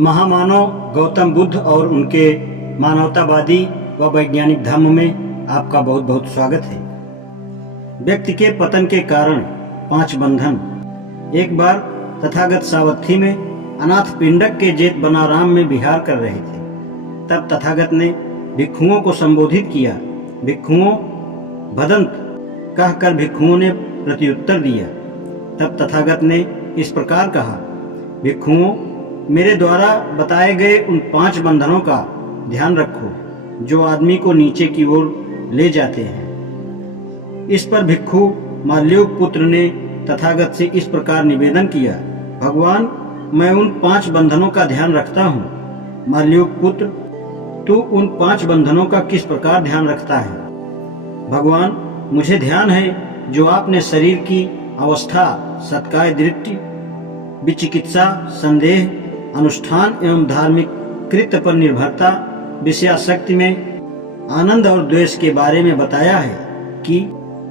महामानव गौतम बुद्ध और उनके मानवतावादी व वैज्ञानिक धम्म में आपका बहुत बहुत स्वागत है। व्यक्ति के पतन के कारण 5 बंधन। एक बार तथागत सावत्थी में अनाथ पिंडक के जेठ बनाराम में विहार कर रहे थे। तब तथागत ने भिक्षुओं को संबोधित किया। भिक्षुओं भदंत कहकर भिक्षुओं ने प्रत्युत्तर दिया। तब तथागत ने इस प्रकार कहा, भिक्षुओं, मेरे द्वारा बताए गए उन 5 बंधनों का ध्यान रखो जो आदमी को नीचे की ओर ले जाते हैं। इस पर भिक्षु माल्युक पुत्र ने तथागत से इस प्रकार निवेदन किया, भगवान, मैं उन 5 बंधनों का ध्यान रखता हूँ। माल्युक पुत्र, तू उन 5 बंधनों का किस प्रकार ध्यान रखता है? भगवान, मुझे ध्यान है जो आपने शरीर की अवस्था, सत्काय दृष्टि, विचिकित्सा, संदेह, अनुष्ठान एवं धार्मिक कृत्य पर निर्भरता, विषयासक्ति में आनंद और द्वेष के बारे में बताया है कि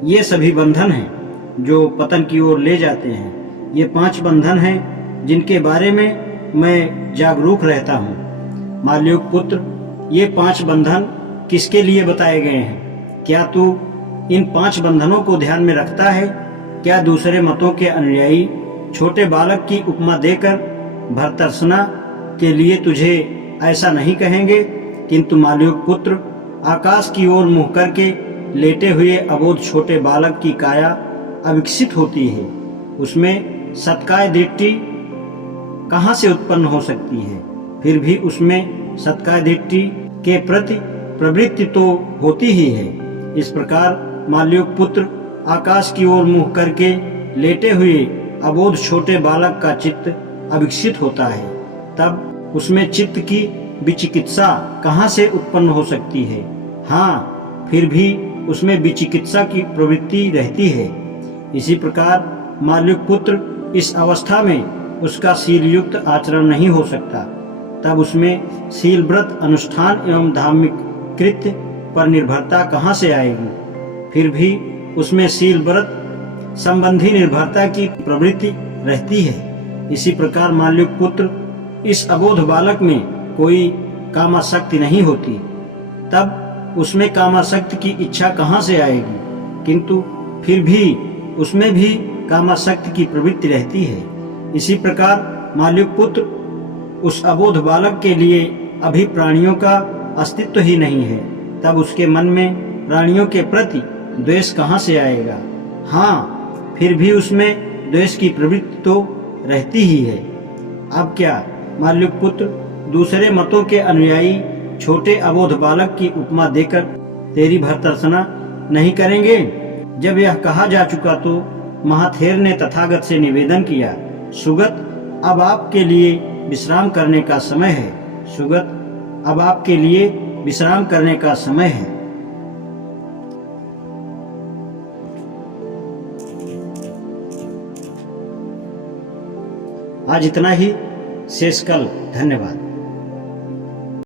ये सभी बंधन हैं जो पतन की ओर ले जाते हैं। ये 5 बंधन हैं जिनके बारे में मैं जागरूक रहता हूँ। माल्युक पुत्र, ये 5 बंधन किसके लिए बताए गए हैं? क्या तू इन 5 बंधनों को ध्यान में रखता है? क्या दूसरे मतों के अनुयायी छोटे बालक की उपमा देकर भर्त्सना के लिए तुझे ऐसा नहीं कहेंगे? किंतु माल्युक पुत्र, आकाश की ओर मुँह करके लेटे हुए अबोध छोटे बालक की काया अविकसित होती है। उसमें सत्काय दृष्टि कहाँ से उत्पन्न हो सकती है? फिर भी उसमें सत्काय दृष्टि के प्रति प्रवृत्ति तो होती ही है। इस प्रकार माल्युक पुत्र, आकाश की ओर मुँह करके लेटे हुए अबोध छोटे बालक का चित्त अविकसित होता है। तब उसमें चित्त की विचिकित्सा कहाँ से उत्पन्न हो सकती है? हाँ, फिर भी उसमें विचिकित्सा की प्रवृत्ति रहती है। इसी प्रकार माल्युक पुत्र, इस अवस्था में उसका शील युक्त आचरण नहीं हो सकता। तब उसमें शील, व्रत, अनुष्ठान एवं धार्मिक कृत्य पर निर्भरता कहाँ से आएगी? फिर भी उसमें शील, व्रत संबंधी निर्भरता की प्रवृत्ति रहती है। इसी प्रकार माल्युक पुत्र, इस अबोध बालक में कोई कामासक्ति नहीं होती। तब उसमें कामासक्ति की इच्छा कहाँ से आएगी? किंतु फिर भी उसमें भी कामासक्ति की प्रवृत्ति रहती है। इसी प्रकार माल्युक पुत्र, उस अबोध बालक के लिए अभी प्राणियों का अस्तित्व ही नहीं है। तब उसके मन में प्राणियों के प्रति द्वेष कहाँ से आएगा? हाँ, फिर भी उसमें द्वेष की प्रवृत्ति तो रहती ही है। अब क्या माल्युक पुत्र, दूसरे मतों के अनुयायी छोटे अबोध बालक की उपमा देकर तेरी भर्त्सना नहीं करेंगे? जब यह कहा जा चुका तो महाथेर ने तथागत से निवेदन किया, सुगत, अब आपके लिए विश्राम करने का समय है। सुगत, अब आपके लिए विश्राम करने का समय है। आज इतना ही, शेष कल। धन्यवाद।